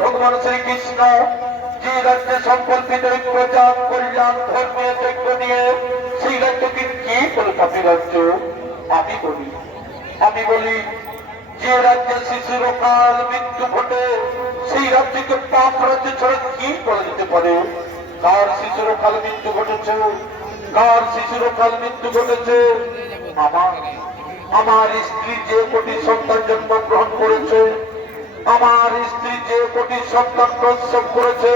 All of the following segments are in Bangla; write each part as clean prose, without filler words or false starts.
ভগবান শ্রীকৃষ্ণ যে রাজ্যে সংকল্পিত প্রচার কল্যাণ ধর্মীয় যজ্ঞ নিয়ে সেই রাজ্যকে কি বলে পাপি রাজ্য? আমি বলি যে রাজ্যে শিশুর কাল মৃত্যু ঘটে সেই রাজ্যকে পাপ রাজ্য ছাড়া কি বলা যেতে পারে? কার শিশুর কাল মৃত্যু ঘটেছে? কার শিশুর কাল মৃত্যু ঘটেছে? আমার স্ত্রী যে কোটি সন্তান জন্মগ্রহণ করেছে, আমার স্ত্রী যে কোটি সন্তান প্রসব করেছে,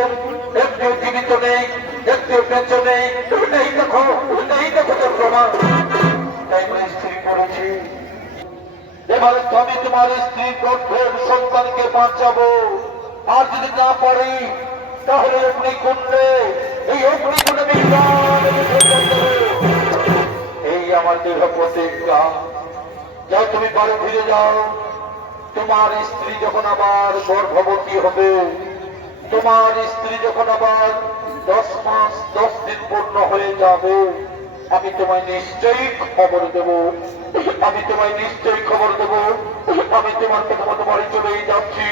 একটু জীবিত নেই, একটু বেঁচে নেই, নেই দেখো তার প্রমাণ। তাই স্ত্রী করেছি। এবারে আমি তোমার স্ত্রী গর্ভের সন্তানকে বাঁচাবো, আর যদি না পারি তাহলে অগ্নিকুণ্ডে, এই অগ্নিকুণ্ডে এই আমার দৃঢ় প্রতিজ্ঞা। যাও তুমি বাড়ি ফিরে যাও। তোমার স্ত্রী যখন আবার গর্ভবতী হবে, তোমার স্ত্রী যখন আবার 10 মাস 10 দিন পূর্ণ হয়ে যাবে, আমি তোমায় নিশ্চয়ই খবর দেব। আমি তোমায় নিশ্চয়ই খবর দেব। আমি তোমার প্রথমত বাড়ি চলেই যাচ্ছি।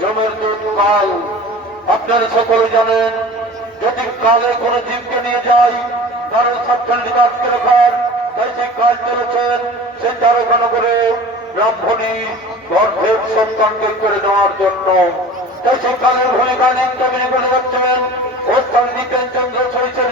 জমের দুধ কাল। আপনারা সকলে জানেন, যদি কালে কোনো জীবকে নিয়ে যায় তার সাবধান আটকে রাখার, তাই সেই কাজ চলেছেন সে চারোখান করে ব্রাহ্মণী গর্ভের সন্তানকে করে নেওয়ার জন্য। তাই সেই কালের ভূমিকা নিত্যমিনী বলে যাচ্ছেন ও স্বামী চন্দ্র ছড়িছে